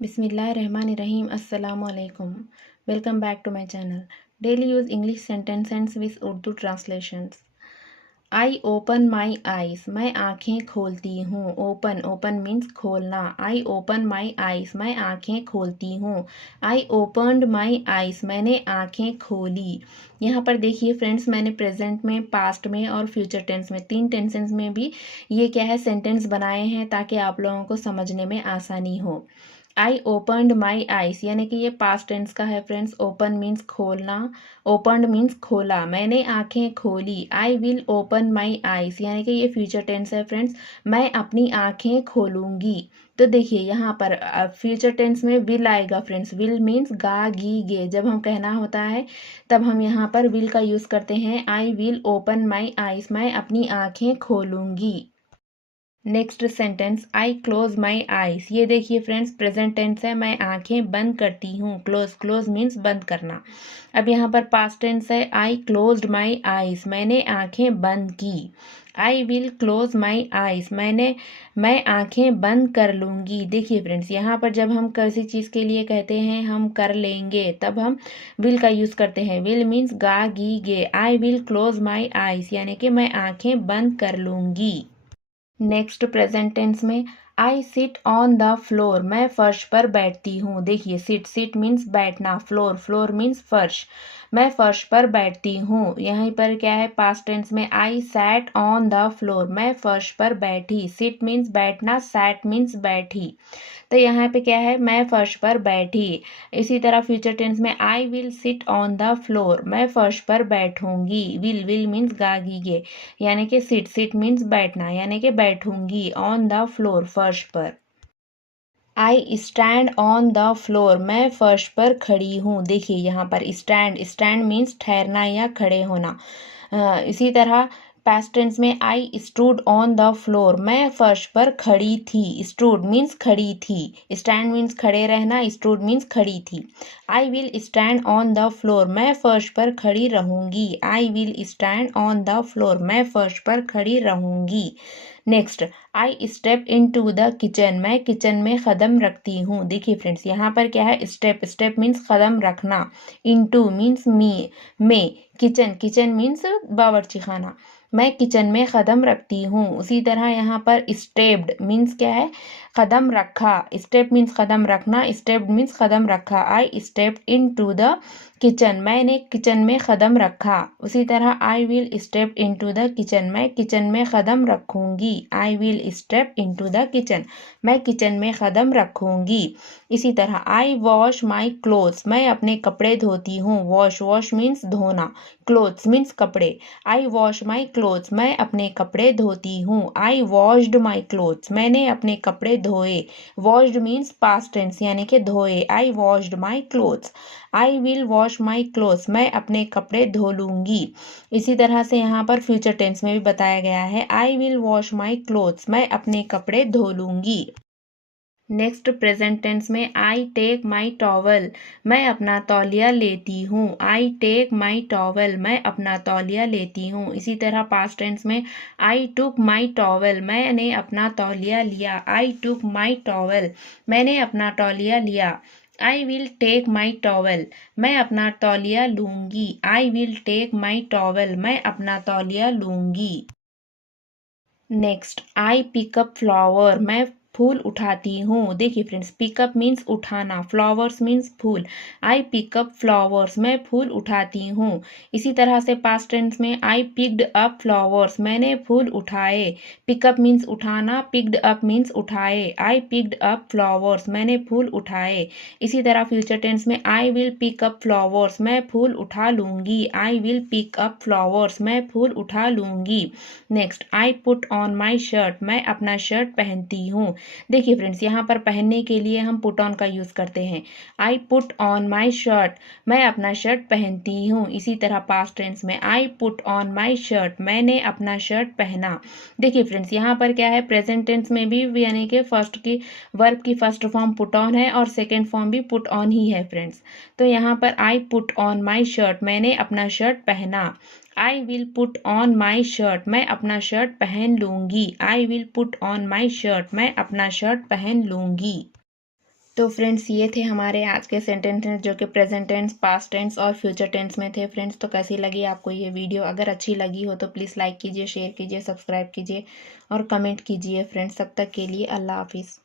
बिस्मिल्लाहिर्रहमानिर्रहीम अस्सलामुअलैकुम। Welcome back to my channel. Daily use English sentences with Urdu translations. I open my eyes, मैं आँखें खोलती हूँ। ओपन ओपन मीन्स खोलना। आई ओपन माई आईज, मैं आँखें खोलती हूँ। आई ओपनड माई आईज, मैंने आँखें खोली। यहाँ पर देखिए फ्रेंड्स, मैंने प्रेजेंट में, पास्ट में और फ्यूचर टेंस में, तीन टेंसेस में भी ये क्या है सेंटेंस बनाए हैं ताकि आप लोगों को समझने में आसानी हो। आई ओपनड माई आईज यानी कि ये पास्ट टेंस का है फ्रेंड्स। ओपन मीन्स खोलना, ओपनड मीन्स खोला। मैंने आंखें खोली। I will open my eyes यानी कि ये फ्यूचर टेंस है फ्रेंड्स। मैं अपनी आंखें खोलूंगी। तो देखिए यहाँ पर फ्यूचर टेंस में विल आएगा फ्रेंड्स। विल मीन्स गा गी गे। जब हम कहना होता है तब हम यहाँ पर विल का यूज करते हैं। I will open my eyes, मैं अपनी आंखें खोलूंगी। Next sentence, I close my eyes. ये देखिए फ्रेंड्स, प्रेजेंट टेंस है। मैं आंखें बंद करती हूँ। क्लोज क्लोज मीन्स बंद करना। अब यहाँ पर पास्ट टेंस है। आई क्लोज्ड माई आईज, मैंने आंखें बंद की। आई विल क्लोज माई आईज, मैं आंखें बंद कर लूंगी। देखिए फ्रेंड्स, यहाँ पर जब हम किसी चीज़ के लिए कहते हैं हम कर लेंगे तब हम विल का यूज़ करते हैं। विल मीन्स गा गी गे। I will close my eyes यानी कि मैं आंखें बंद कर लूंगी। नेक्स्ट प्रेजेंट टेंस में, I sit on the floor, मैं फर्श पर बैठती हूँ। देखिए सिट सिट मीन्स बैठना, फ्लोर फ्लोर मीन्स फर्श। मैं फर्श पर बैठती हूँ। यहीं पर क्या है पास्ट टेंस में, I sat on the floor, मैं फर्श पर बैठी। सिट मीन्स बैठना, सैट मीन्स बैठी। तो यहाँ पे क्या है, मैं फर्श पर बैठी। इसी तरह फ्यूचर टेंस में, I will sit on the floor, मैं फर्श पर बैठूंगी। विल विल मीन्स गागीगे यानी कि सिट सिट मीन्स बैठना यानी कि बैठूंगी। ऑन द फ्लोर फर्श पर। I stand on the floor, मैं फर्श पर खड़ी हूँ। देखिए यहाँ पर स्टैंड स्टैंड मीन्स ठहरना या खड़े होना। इसी तरह पास्ट टेंस में, I stood on the floor, मैं फर्श पर खड़ी थी। स्टूड मीन्स खड़ी थी। स्टैंड मीन्स खड़े रहना, स्टूड मीन्स खड़ी थी। I will stand on the floor, मैं फर्श पर खड़ी रहूंगी। I will stand on the floor, मैं फर्श पर खड़ी रहूंगी। Next, I step in to the kitchen, मैं किचन में कदम रखती हूँ। देखिए फ्रेंड्स, यहाँ पर क्या है, स्टेप स्टेप मीन्स कदम रखना। इन टू मीन्स में। किचन किचन मीन्स बावर्ची खाना। मैं किचन में कदम रखती हूँ। उसी तरह यहाँ पर स्टेप्ड मीन्स क्या है, कदम रखा। स्टेप मीन्स कदम रखना, स्टेप्ड मीन्स कदम रखा। I stepped in to the kitchen, मैंने किचन में कदम रखा। उसी तरह I will step in to the kitchen, मैं किचन में कदम रखूंगी। I will step in to the kitchen, मैं किचन में कदम रखूंगी। इसी तरह आई वॉश माई क्लोथ्स, मैं अपने कपड़े धोती हूँ। वॉश वॉश मीन्स धोना, क्लोथ्स मीन्स कपड़े। आई वॉश माई क्लोथ्स, मैं अपने कपड़े धोती हूँ। आई वॉश्ड माई क्लोथ्स, मैंने अपने कपड़े धोए। वॉश्ड मीन्स पास्ट टेंस यानी कि धोए। I washed my clothes. I will wash my clothes, मैं अपने कपड़े धो लूंगी। इसी तरह से यहाँ पर फ्यूचर टेंस में भी बताया गया है, आई विल वॉश माई क्लोथ्स, मैं अपने कपड़े धो लूंगी। नेक्स्ट प्रेजेंट टेंस में, आई टेक माई टॉवल, मैं अपना तौलिया लेती हूँ। आई टेक माई टॉवल, मैं अपना तौलिया लेती हूँ। इसी तरह पास्ट टेंस में, आई टुक माई टॉवल, मैंने अपना तौलिया लिया। आई टुक माई टॉवल, मैंने अपना तौलिया लिया। I will take my towel, मैं अपना तौलिया लूंगी। I will take my towel, मैं अपना तौलिया लूंगी। नेक्स्ट, आई पिकअप फ्लावर, मैं फूल उठाती हूँ। देखिए फ्रेंड्स, पिकअप मीन्स उठाना, फ्लावर्स मीन्स फूल। आई पिकअप फ्लावर्स, मैं फूल उठाती हूँ। इसी तरह से पास्ट टेंस में, आई पिक्ड अप फ्लावर्स, मैंने फूल उठाए। पिकअप मीन्स उठाना, पिक्ड अप मीन्स उठाए। आई पिक्ड अप फ्लावर्स, मैंने फूल उठाए। इसी तरह फ्यूचर टेंस में, I will pick up flowers, मैं फूल उठा लूंगी। I will pick up flowers, मैं फूल उठा लूंगी। Next, I put on my shirt, मैं अपना शर्ट पहनती हूँ। देखिए फ्रेंड्स, यहाँ पर पहनने के लिए हम पुट ऑन का यूज करते हैं। आई पुट ऑन माई शर्ट, मैं अपना शर्ट पहनती हूँ। इसी तरह पास्ट टेंस में, आई पुट ऑन माई शर्ट, मैंने अपना शर्ट पहना। देखिए फ्रेंड्स, यहाँ पर क्या है, प्रेजेंट टेंस में भी यानी कि फर्स्ट की वर्ब की फर्स्ट फॉर्म पुट ऑन है और सेकेंड फॉर्म भी पुट ऑन ही है फ्रेंड्स। तो यहाँ पर आई पुट ऑन माई शर्ट, मैंने अपना शर्ट पहना। I will put on my shirt, मैं अपना शर्ट पहन लूंगी। I will put on my shirt, मैं अपना शर्ट पहन लूंगी। तो फ्रेंड्स ये थे हमारे आज के सेंटेंसेस जो कि प्रेजेंट टेंस, पास्ट टेंस और फ्यूचर टेंस में थे। फ्रेंड्स तो कैसी लगी आपको ये वीडियो? अगर अच्छी लगी हो तो प्लीज़ लाइक कीजिए, शेयर कीजिए, सब्सक्राइब कीजिए और कमेंट कीजिए फ्रेंड्स। तब तक के लिए अल्लाह हाफिज़।